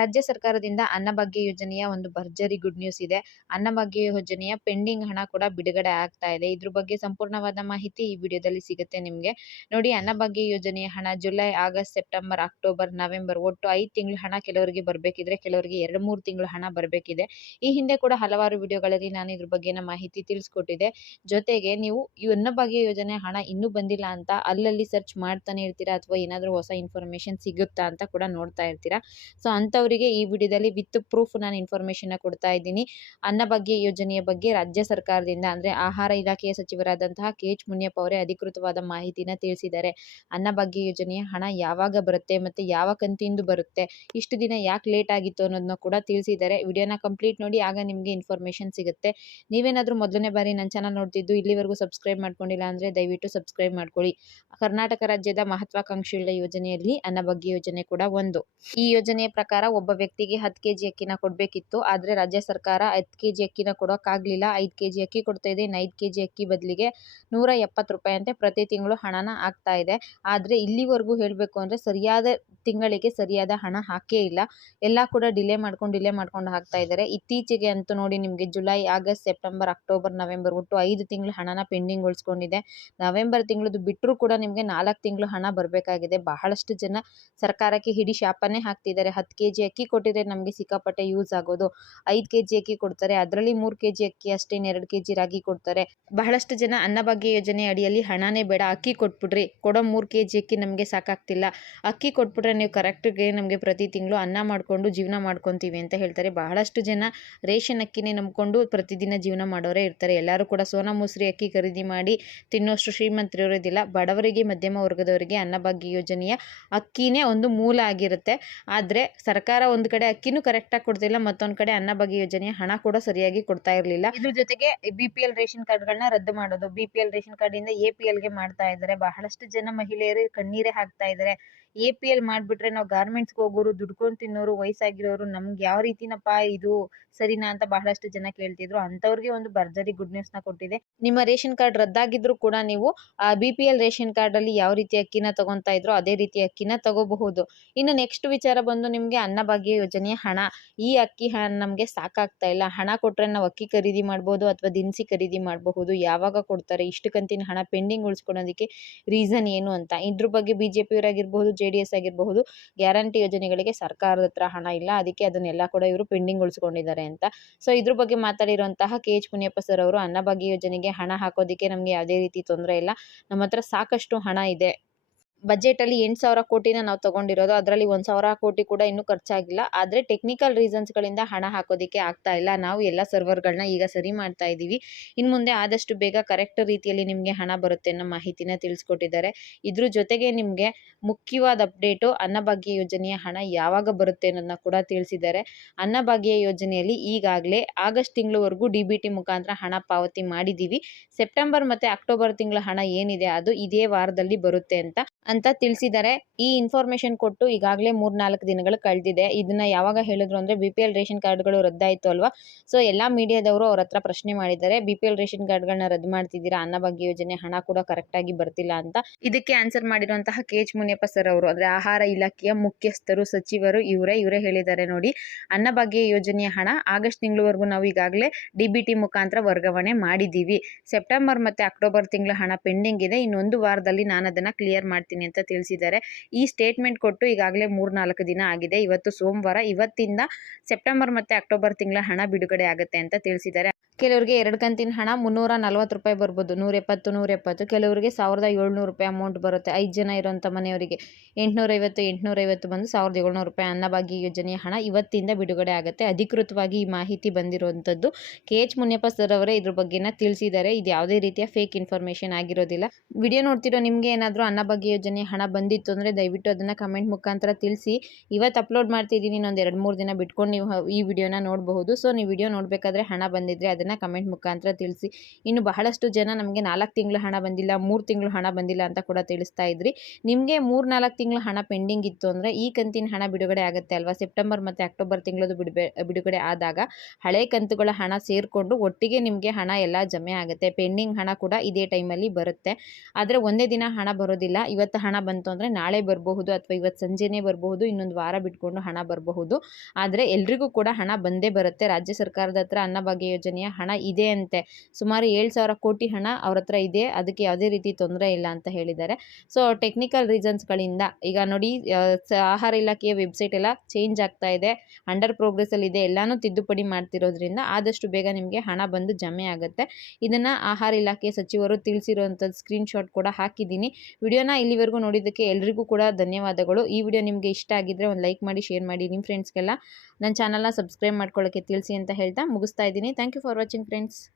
ರಾಜ್ಯ ಸರ್ಕಾರದಿಂದ ಅನ್ನಭಾಗ್ಯ ಯೋಜನೆಯ ಒಂದು ಭರ್ಜರಿ ಗುಡ್ ನ್ಯೂಸ್ ಇದೆ. ಅನ್ನಭಾಗ್ಯ ಯೋಜನೆಯ ಪೆಂಡಿಂಗ್ ಹಣ ಕೂಡ ಬಿಡುಗಡೆ ಆಗ್ತಾ ಇದೆ. ಇದ್ರ ಬಗ್ಗೆ ಸಂಪೂರ್ಣವಾದ ಮಾಹಿತಿ ಈ ವಿಡಿಯೋದಲ್ಲಿ ಸಿಗುತ್ತೆ ನಿಮಗೆ. ನೋಡಿ ಅನ್ನಭಾಗ್ಯ ಯೋಜನೆಯ ಹಣ July, August, September, October, November ಒಟ್ಟು ಐದು ತಿಂಗಳ ಹಣ ಕೆಲವರಿಗೆ ಬರಬೇಕಿದ್ರೆ ಕೆಲವರಿಗೆ ಎರಡು ಮೂರು ತಿಂಗಳ ಹಣ ಬರಬೇಕಿದೆ. ಈ ಹಿಂದೆ ಕೂಡ ಹಲವಾರು ವಿಡಿಯೋಗಳಲ್ಲಿ ನಾನು ಇದ್ರ ಬಗ್ಗೆನ ಮಾಹಿತಿ ತಿಳಿಸ್ಕೊಟ್ಟಿದೆ ಜೊತೆಗೆ ನೀವು ಈ ಅನ್ನಭಾಗ್ಯ ಯೋಜನೆ ಹಣ ಇನ್ನೂ ಬಂದಿಲ್ಲ ಅಂತ ಅಲ್ಲಲ್ಲಿ ಸರ್ಚ್ ಮಾಡ್ತಾನೆ ಇರ್ತೀರಾ ಅಥವಾ ಏನಾದರೂ ಹೊಸ ಇನ್ಫಾರ್ಮೇಶನ್ ಸಿಗುತ್ತಾ ಅಂತ ಕೂಡ ನೋಡ್ತಾ ಇರ್ತೀರಾ. ಸೊ ಅಂಥವರಿಗೆ ಈ ವಿಡಿಯೋದಲ್ಲಿ ವಿತ್ ಪ್ರೂಫ್ ನಾನು ಇನ್ಫಾರ್ಮೇಷನ್ನ ಕೊಡ್ತಾ ಇದ್ದೀನಿ. ಅನ್ನಭಾಗ್ಯ ಯೋಜನೆಯ ಬಗ್ಗೆ ರಾಜ್ಯ ಸರ್ಕಾರದಿಂದ ಅಂದ್ರೆ ಆಹಾರ ಇಲಾಖೆಯ ಸಚಿವರಾದಂತಹ ಕೆ ಎಚ್ ಮುನಿಯಪ್ಪ ಅವರೇ ಅಧಿಕೃತವಾದ ಮಾಹಿತಿನ ತಿಳಿಸಿದ್ದಾರೆ. ಅನ್ನಭಾಗ್ಯ ಯೋಜನೆಯ ಹಣ ಯಾವಾಗ ಬರುತ್ತೆ ಮತ್ತೆ ಯಾವ ಕಂತಿಂದು ಬರುತ್ತೆ, ಇಷ್ಟು ದಿನ ಯಾಕೆ ಲೇಟ್ ಆಗಿತ್ತು ಅನ್ನೋದನ್ನ ಕೂಡ ತಿಳಿಸಿದ್ದಾರೆ. ವಿಡಿಯೋನ ಕಂಪ್ಲೀಟ್ ನೋಡಿ ಆಗ ನಿಮಗೆ ಇನ್ಫಾರ್ಮೇಷನ್ ಸಿಗುತ್ತೆ. ನೀವೇನಾದರೂ ಮೊದಲನೇ ಬಾರಿ ನನ್ನ ಚಾನಲ್ ನೋಡ್ತಿದ್ದು ಇಲ್ಲಿವರೆಗೂ ಸಬ್ಸ್ಕ್ರೈಬ್ ಮಾಡ್ಕೊಂಡಿಲ್ಲ ಅಂದ್ರೆ ದಯವಿಟ್ಟು ಸಬ್ಸ್ಕ್ರೈಬ್ ಮಾಡ್ಕೊಳ್ಳಿ. ಕರ್ನಾಟಕ ರಾಜ್ಯದ ಮಹತ್ವಾಕಾಂಕ್ಷೆಯುಳ್ಳ ಯೋಜನೆಯಲ್ಲಿ ಅನ್ನಭಾಗ್ಯ ಯೋಜನೆ ಕೂಡ ಒಂದು. ಈ ಯೋಜನೆಯ ಪ್ರಕಾರ ಒಬ್ಬ ವ್ಯಕ್ತಿಗೆ ಹತ್ತು ಕೆ ಜಿ ಅಕ್ಕಿನ ಕೊಡಬೇಕಿತ್ತು, ಆದರೆ ರಾಜ್ಯ ಸರ್ಕಾರ ಹತ್ತು ಕೆ ಜಿ ಅಕ್ಕಿನ ಕೊಡೋಕ್ಕಾಗಲಿಲ್ಲ ಐದು ಕೆ ಜಿ ಅಕ್ಕಿ ಕೊಡ್ತಾ ಇದೆ. ಇನ್ನು ಐದು ಕೆ ಅಕ್ಕಿ ಬದಲಿಗೆ ನೂರ ಎಪ್ಪತ್ತು ರೂಪಾಯಿ ಅಂತೆ ಪ್ರತಿ ತಿಂಗಳು ಹಣನ ಹಾಕ್ತಾ ಇದೆ. ಆದರೆ ಇಲ್ಲಿವರೆಗೂ ಹೇಳಬೇಕು ಅಂದರೆ ಸರಿಯಾದ ತಿಂಗಳಿಗೆ ಸರಿಯಾದ ಹಣ ಹಾಕೇ ಇಲ್ಲ. ಎಲ್ಲ ಕೂಡ ಡಿಲೇ ಮಾಡ್ಕೊಂಡು ಡಿಲೇ ಮಾಡ್ಕೊಂಡು ಹಾಕ್ತಾ ಇದ್ದಾರೆ. ಇತ್ತೀಚೆಗೆ ಅಂತೂ ನೋಡಿ ನಿಮಗೆ July, August, September, October, November ಒಟ್ಟು ಐದು ತಿಂಗಳು ಹಣನ ಪೆಂಡಿಂಗ್ ಉಳಿಸ್ಕೊಂಡಿದೆ. ನವೆಂಬರ್ ತಿಂಗಳದ್ದು ಬಿಟ್ಟರೂ ಕೂಡ ನಿಮಗೆ ನಾಲ್ಕು ತಿಂಗಳು ಹಣ ಬರಬೇಕಾಗಿದೆ. ಬಹಳಷ್ಟು ಜನ ಸರ್ಕಾರಕ್ಕೆ ಹಿಡಿ ಶಾಪನೇ ಹಾಕ್ತಿದ್ದಾರೆ. ಹತ್ತು ಕೆ ಜಿ ಅಕ್ಕಿ ಕೊಟ್ಟಿದ್ರೆ ನಮಗೆ ಸಿಕ್ಕಾಪಟ್ಟೆ ಯೂಸ್ ಆಗೋದು. ಐದು ಕೆ ಜಿ ಅಕ್ಕಿ ಕೊಡ್ತಾರೆ, ಅದರಲ್ಲಿ ಮೂರು ಕೆ ಜಿ ಅಕ್ಕಿ ಅಷ್ಟೇ ಎರಡು ಕೆ ಜಿ ರಾಗಿ ಕೊಡ್ತಾರೆ. ಬಹಳಷ್ಟು ಜನ ಅನ್ನಭಾಗ್ಯ ಯೋಜನೆ ಅಡಿಯಲ್ಲಿ ಹಣನೇ ಬೇಡ, ಅಕ್ಕಿ ಕೊಟ್ಬಿಡ್ರಿ, ಕೊಡೋ ಮೂರು ಕೆ ಜಿ ಅಕ್ಕಿ ನಮಗೆ ಸಾಕಾಗ್ತಿಲ್ಲ. ಅಕ್ಕಿ ಕೊಟ್ಬಿಟ್ರೆ ನೀವು ಕರೆಕ್ಟ್ಗೆ ನಮಗೆ ಪ್ರತಿ ತಿಂಗಳು ಅನ್ನ ಮಾಡಿಕೊಂಡು ಜೀವನ ಮಾಡ್ಕೊತೀವಿ ಅಂತ ಹೇಳ್ತಾರೆ. ಬಹಳಷ್ಟು ಜನ ರೇಷನ್ ಅಕ್ಕಿನೇ ನಂಬ್ಕೊಂಡು ಪ್ರತಿದಿನ ಜೀವನ ಮಾಡೋರೇ ಇರ್ತಾರೆ. ಎಲ್ಲರೂ ಕೂಡ ಸೋನಾ ಮುಸ್ರಿ ಅಕ್ಕಿ ಖರೀದಿ ಮಾಡಿ ತಿನ್ನೋಷ್ಟು ಶ್ರೀಮಂತರಿರೋದಿಲ್ಲ. ಬಡವರಿಗೆ, ಮಧ್ಯಮ ವರ್ಗದವರಿಗೆ ಅನ್ನಭಾಗ್ಯ ಯೋಜನೆಯ ಅಕ್ಕಿನೇ ಒಂದು ಮೂಲ ಆಗಿರುತ್ತೆ. ಆದರೆ ಸರ್ಕಾರ ಒಂದು ಕಡೆ ಅಕ್ಕಿನೂ ಕರೆಕ್ಟಾಗಿ ಕೊಡ್ತಿಲ್ಲ, ಮತ್ತೊಂದು ಕಡೆ ಅನ್ನಭಾಗ್ಯ ಯೋಜನೆಯ ಹಣ ಕೂಡ ಸರಿಯಾಗಿ ಕೊಡ್ತಾ ಇರಲಿಲ್ಲ. ಇದ್ರ ಜೊತೆಗೆ ಬಿಪಿಎಲ್ ಪಿ ಎಲ್ ರೇಷನ್ ಕಾರ್ಡ್ಗಳನ್ನ ರದ್ದು ಮಾಡೋದು. ಬಿಪಿಎಲ್ ರೇಷನ್ ಕಾರ್ಡ್ ಎ ಎಪಿಎಲ್ಗೆ ಮಾಡ್ತಾ ಇದ್ದಾರೆ. ಬಹಳಷ್ಟು ಜನ ಮಹಿಳೆಯರು ಕಣ್ಣೀರೇ ಹಾಕ್ತಾ ಇದ್ದಾರೆ. ಎ ಪಿ ಎಲ್ ಮಾಡಿಬಿಟ್ರೆ ನಾವು ಗಾರ್ಮೆಂಟ್ಸ್ಗೆ ಹೋಗೋರು, ದುಡ್ಕೊಂಡು ತಿನ್ನೋರು, ವಯಸ್ಸಾಗಿರೋರು ನಮ್ಗೆ ಯಾವ ರೀತಿನಪ್ಪ ಇದು ಸರಿನಾ ಅಂತ ಬಹಳಷ್ಟು ಜನ ಕೇಳ್ತಿದ್ರು. ಅಂಥವ್ರಿಗೆ ಒಂದು ಭರ್ಜರಿ ಗುಡ್ ನ್ಯೂಸ್ನ ಕೊಟ್ಟಿದೆ. ನಿಮ್ಮ ರೇಷನ್ ಕಾರ್ಡ್ ರದ್ದಾಗಿದ್ರು ಕೂಡ ನೀವು ಬಿ ಪಿ ಎಲ್ ರೇಷನ್ ಕಾರ್ಡಲ್ಲಿ ಯಾವ ರೀತಿ ಅಕ್ಕಿನ ತಗೊತಾ ಇದ್ರೋ ಅದೇ ರೀತಿ ಅಕ್ಕಿನ ತಗೋಬಹುದು. ಇನ್ನು ನೆಕ್ಸ್ಟ್ ವಿಚಾರ ಬಂದು ನಿಮಗೆ ಅನ್ನಭಾಗ್ಯ ಯೋಜನೆಯ ಹಣ. ಈ ಅಕ್ಕಿ ಹಣ ನಮಗೆ ಸಾಕಾಗ್ತಾ ಇಲ್ಲ. ಹಣ ಕೊಟ್ಟರೆ ನಾವು ಅಕ್ಕಿ ಖರೀದಿ ಮಾಡ್ಬೋದು ಅಥವಾ ದಿನಸಿ ಖರೀದಿ ಮಾಡಬಹುದು. ಯಾವಾಗ ಕೊಡ್ತಾರೆ ಇಷ್ಟು ಕಂತಿನ ಹಣ ಪೆಂಡಿಂಗ್ ಉಳಿಸ್ಕೊಳೋದಕ್ಕೆ ರೀಸನ್ ಏನು ಅಂತ. ಇದ್ರ ಬಗ್ಗೆ ಬಿ ಜೆ ಡಿ ಆಗಿರಬಹುದು, ಗ್ಯಾರಂಟಿ ಯೋಜನೆಗಳಿಗೆ ಸರ್ಕಾರದ ಹತ್ರ ಹಣ ಇಲ್ಲ, ಅದಕ್ಕೆ ಅದನ್ನೆಲ್ಲ ಕೂಡ ಇವರು ಪೆಂಡಿಂಗ್ ಉಳಿಸ್ಕೊಂಡಿದ್ದಾರೆ ಅಂತ. ಸೊ ಇದ್ರ ಬಗ್ಗೆ ಮಾತಾಡಿರುವಂತಹ ಕೆ ಎಚ್ ಮುನಿಯಪ್ಪ ಸರ್ ಅವರು, ಅನ್ನಭಾಗ್ಯ ಯೋಜನೆಗೆ ಹಣ ಹಾಕೋದಿಕ್ಕೆ ನಮಗೆ ಯಾವುದೇ ರೀತಿ ತೊಂದರೆ ಇಲ್ಲ. ನಮ್ಮ ಸಾಕಷ್ಟು ಹಣ ಇದೆ. ಬಜೆಟಲ್ಲಿ ಎಂಟು ಸಾವಿರ ಕೋಟಿನ ನಾವು ತಗೊಂಡಿರೋದು, ಅದರಲ್ಲಿ ಒಂದು ಸಾವಿರ ಕೋಟಿ ಕೂಡ ಇನ್ನೂ ಖರ್ಚಾಗಿಲ್ಲ. ಆದರೆ ಟೆಕ್ನಿಕಲ್ ರೀಸನ್ಸ್ಗಳಿಂದ ಹಣ ಹಾಕೋದಕ್ಕೆ ಆಗ್ತಾ ಇಲ್ಲ. ನಾವು ಎಲ್ಲ ಸರ್ವರ್ಗಳನ್ನ ಈಗ ಸರಿ ಮಾಡ್ತಾ ಇದ್ದೀವಿ ಇನ್ನು ಮುಂದೆ ಆದಷ್ಟು ಬೇಗ ಕರೆಕ್ಟ್ ರೀತಿಯಲ್ಲಿ ನಿಮಗೆ ಹಣ ಬರುತ್ತೆ ಅನ್ನೋ ಮಾಹಿತಿನ ತಿಳಿಸ್ಕೊಟ್ಟಿದ್ದಾರೆ. ಇದ್ರ ಜೊತೆಗೆ ನಿಮಗೆ ಮುಖ್ಯವಾದ ಅಪ್ಡೇಟು ಅನ್ನಭಾಗ್ಯ ಯೋಜನೆಯ ಹಣ ಯಾವಾಗ ಬರುತ್ತೆ ಅನ್ನೋದನ್ನ ಕೂಡ ತಿಳಿಸಿದ್ದಾರೆ. ಅನ್ನಭಾಗ್ಯ ಯೋಜನೆಯಲ್ಲಿ ಈಗಾಗಲೇ ಆಗಸ್ಟ್ ತಿಂಗಳವರೆಗೂ ಡಿ ಬಿ ಟಿ ಮುಖಾಂತರ ಹಣ ಪಾವತಿ ಮಾಡಿದ್ದೀವಿ ಸೆಪ್ಟೆಂಬರ್ ಮತ್ತು ಅಕ್ಟೋಬರ್ ತಿಂಗಳ ಹಣ ಏನಿದೆ ಅದು ಇದೇ ವಾರದಲ್ಲಿ ಬರುತ್ತೆ ಅಂತ ಅಂತ ತಿಳಿಸಿದ್ದಾರೆ ಈ ಇನ್ಫಾರ್ಮೇಶನ್ ಕೊಟ್ಟು ಈಗಾಗಲೇ ಮೂರ್ನಾಲ್ಕು ದಿನಗಳು ಕಳೆದಿದೆ. ಇದನ್ನ ಯಾವಾಗ ಹೇಳಿದ್ರು ಅಂದ್ರೆ ಬಿ ಪಿ ಎಲ್ ರೇಷನ್ ಕಾರ್ಡ್ಗಳು ರದ್ದಾಯಿತು ಅಲ್ವಾ? ಸೊ ಎಲ್ಲಾ ಮೀಡಿಯಾದವರು ಅವ್ರ ಹತ್ರ ಪ್ರಶ್ನೆ ಮಾಡಿದ್ದಾರೆ. ಬಿ ಪಿ ಎಲ್ ರೇಷನ್ ಕಾರ್ಡ್ಗಳನ್ನ ರದ್ದು ಮಾಡ್ತಿದ್ದೀರಾ? ಅನ್ನಭಾಗ್ಯ ಯೋಜನೆ ಹಣ ಕೂಡ ಕರೆಕ್ಟ್ ಆಗಿ ಬರ್ತಿಲ್ಲ ಅಂತ. ಇದಕ್ಕೆ ಆನ್ಸರ್ ಮಾಡಿರುವಂತಹ ಕೆ ಎಚ್ ಮುನಿಯಪ್ಪ ಸರ್ ಅವರು, ಅಂದ್ರೆ ಆಹಾರ ಇಲಾಖೆಯ ಮುಖ್ಯಸ್ಥರು, ಸಚಿವರು ಇವರೇ ಇವರೇ ಹೇಳಿದ್ದಾರೆ ನೋಡಿ. ಅನ್ನಭಾಗ್ಯ ಯೋಜನೆಯ ಹಣ ಆಗಸ್ಟ್ ತಿಂಗಳವರೆಗೂ ನಾವು ಈಗಾಗಲೇ ಡಿ ಬಿ ಟಿ ಮುಖಾಂತರ ವರ್ಗಾವಣೆ ಮಾಡಿದ್ದೀವಿ. ಸೆಪ್ಟೆಂಬರ್ ಮತ್ತೆ ಅಕ್ಟೋಬರ್ ತಿಂಗಳ ಹಣ ಪೆಂಡಿಂಗ್ ಇದೆ. ಇನ್ನೊಂದು ವಾರದಲ್ಲಿ ನಾನು ಅದನ್ನ ಕ್ಲಿಯರ್ ಮಾಡ್ತೀನಿ. ಅಂತ ತಿಳಿಸಿದ್ದಾರೆ. ಈ ಸ್ಟೇಟ್ಮೆಂಟ್ ಕೊಟ್ಟು ಈಗಾಗಲೇ ಮೂರ್ನಾಲ್ಕು ದಿನ ಆಗಿದೆ. ಇವತ್ತು ಸೋಮವಾರ, ಇವತ್ತಿಂದ ಸೆಪ್ಟೆಂಬರ್ ಮತ್ತು ಅಕ್ಟೋಬರ್ ತಿಂಗಳ ಹಣ ಬಿಡುಗಡೆ ಆಗುತ್ತೆ ಅಂತ ತಿಳಿಸಿದ್ದಾರೆ. ಕೆಲವರಿಗೆ ಎರಡು ಕಂತಿನ ಹಣ ಮುನ್ನೂರ ನಲ್ವತ್ತು ರೂಪಾಯಿ ಬರ್ಬೋದು. ನೂರ ಎಪ್ಪತ್ತು ನೂರ ಎಪ್ಪತ್ತು. ಕೆಲವರಿಗೆ ಸಾವಿರದ ಏಳ್ನೂರು ರೂಪಾಯಿ ಅಮೌಂಟ್ ಬರುತ್ತೆ. ಐದು ಜನ ಇರೋಂಥ ಮನೆಯವರಿಗೆ ಎಂಟುನೂರೈವತ್ತು ಎಂಟುನೂರೈವತ್ತು ಬಂದು ಸಾವಿರದ ಏಳ್ನೂರು ರೂಪಾಯಿ ಅನ್ನಭಾಗ್ಯ ಯೋಜನೆಯ ಹಣ ಇವತ್ತಿಂದ ಬಿಡುಗಡೆ ಆಗುತ್ತೆ. ಅಧಿಕೃತವಾಗಿ ಈ ಮಾಹಿತಿ ಬಂದಿರುವಂಥದ್ದು ಕೆ ಎಚ್ ಮುನಿಯಪ್ಪ ಸರ್ ಅವರೇ ಇದ್ರ ಬಗ್ಗೆನ ತಿಳಿಸಿದ್ದಾರೆ. ಇದು ಯಾವುದೇ ರೀತಿಯ ಫೇಕ್ ಇನ್ಫಾರ್ಮೇಷನ್ ಆಗಿರೋದಿಲ್ಲ. ವಿಡಿಯೋ ನೋಡ್ತಿರೋ ನಿಮಗೆ ಏನಾದರೂ ಅನ್ನಭಾಗ್ಯ ಯೋಜನೆ ಹಣ ಬಂದಿತ್ತು ಅಂದರೆ ದಯವಿಟ್ಟು ಅದನ್ನು ಕಮೆಂಟ್ ಮುಖಾಂತರ ತಿಳಿಸಿ. ಇವತ್ತು ಅಪ್ಲೋಡ್ ಮಾಡ್ತಿದ್ದೀನಿ. ಇನ್ನೊಂದು ಎರಡು ಮೂರು ದಿನ ಬಿಟ್ಕೊಂಡು ನೀವು ಈ ವಿಡಿಯೋನ ನೋಡಬಹುದು. ಸೊ ನೀವು ವಿಡಿಯೋ ನೋಡಬೇಕಾದ್ರೆ ಹಣ ಬಂದಿದ್ದರೆ ಅದನ್ನು ಕಮೆಂಟ್ ಮುಖಾಂತರ ತಿಳಿಸಿ. ಇನ್ನು ಬಹಳಷ್ಟು ಜನ ನಮಗೆ ನಾಲ್ಕು ತಿಂಗಳು ಹಣ ಬಂದಿಲ್ಲ, ಮೂರು ತಿಂಗಳು ಹಣ ಬಂದಿಲ್ಲ ಅಂತ ಕೂಡ ತಿಳಿಸ್ತಾ ಇದ್ರಿ. ನಿಮಗೆ ಮೂರು ನಾಲ್ಕು ತಿಂಗಳು ಹಣ ಪೆಂಡಿಂಗ್ ಇತ್ತು ಅಂದರೆ ಈ ಕಂತಿನ ಹಣ ಬಿಡುಗಡೆ ಆಗುತ್ತೆ ಅಲ್ವಾ? ಸೆಪ್ಟೆಂಬರ್ ಮತ್ತು ಅಕ್ಟೋಬರ್ ತಿಂಗಳದು ಬಿಡುಗಡೆ ಆದಾಗ ಹಳೆ ಕಂತುಗಳ ಹಣ ಸೇರಿಕೊಂಡು ಒಟ್ಟಿಗೆ ನಿಮಗೆ ಹಣ ಎಲ್ಲ ಜಮೆ ಆಗುತ್ತೆ. ಪೆಂಡಿಂಗ್ ಹಣ ಕೂಡ ಇದೇ ಟೈಮಲ್ಲಿ ಬರುತ್ತೆ. ಆದರೆ ಒಂದೇ ದಿನ ಹಣ ಬರೋದಿಲ್ಲ. ಇವತ್ತು ಹಣ ಬಂತು ಅಂದರೆ ನಾಳೆ ಬರಬಹುದು ಅಥವಾ ಇವತ್ತು ಸಂಜೆನೇ ಬರಬಹುದು, ಇನ್ನೊಂದು ವಾರ ಬಿಟ್ಕೊಂಡು ಹಣ ಬರಬಹುದು. ಆದರೆ ಎಲ್ರಿಗೂ ಕೂಡ ಹಣ ಬಂದೇ ಬರುತ್ತೆ. ರಾಜ್ಯ ಸರ್ಕಾರದ ಹತ್ರ ಅನ್ನಭಾಗ್ಯ ಯೋಜನೆಯ ಹಣ ಇದೆ ಅಂತೆ. ಸುಮಾರು ಏಳು ಸಾವಿರ ಕೋಟಿ ಹಣ ಅವ್ರ ಹತ್ರ ಇದೆ. ಅದಕ್ಕೆ ಯಾವುದೇ ರೀತಿ ತೊಂದರೆ ಇಲ್ಲ ಅಂತ ಹೇಳಿದ್ದಾರೆ. ಸೊ ಟೆಕ್ನಿಕಲ್ ರೀಸನ್ಸ್ಗಳಿಂದ ಈಗ ನೋಡಿ ಆಹಾರ ಇಲಾಖೆಯ ವೆಬ್ಸೈಟ್ ಎಲ್ಲ ಚೇಂಜ್ ಆಗ್ತಾ ಇದೆ. ಅಂಡರ್ ಪ್ರೋಗ್ರೆಸಲ್ಲಿ ಇದೆ. ಎಲ್ಲನೂ ತಿದ್ದುಪಡಿ ಮಾಡ್ತಿರೋದ್ರಿಂದ ಆದಷ್ಟು ಬೇಗ ನಿಮಗೆ ಹಣ ಬಂದು ಜಮೆ ಆಗುತ್ತೆ. ಇದನ್ನು ಆಹಾರ ಇಲಾಖೆ ಸಚಿವರು ತಿಳಿಸಿರುವಂಥದ್ದು ಸ್ಕ್ರೀನ್ಶಾಟ್ ಕೂಡ ಹಾಕಿದ್ದೀನಿ. ವಿಡಿಯೋನ ಇಲ್ಲಿವರೆಗೂ ನೋಡಿದ್ದಕ್ಕೆ ಎಲ್ರಿಗೂ ಕೂಡ ಧನ್ಯವಾದಗಳು. ಈ ವಿಡಿಯೋ ನಿಮಗೆ ಇಷ್ಟ ಆಗಿದ್ದರೆ ಒಂದು ಲೈಕ್ ಮಾಡಿ, ಶೇರ್ ಮಾಡಿ. ನಿಮ್ಮ ಫ್ರೆಂಡ್ಸ್ಗೆಲ್ಲ ನನ್ನ ಚಾನಲ್ನ ಸಬ್ಸ್ಕ್ರೈಬ್ ಮಾಡ್ಕೊಳ್ಳೋಕ್ಕೆ ತಿಳಿಸಿ ಅಂತ ಹೇಳ್ತಾ ಮುಗಿಸ್ತಾ ಇದ್ದೀನಿ. Thank you for watching friends.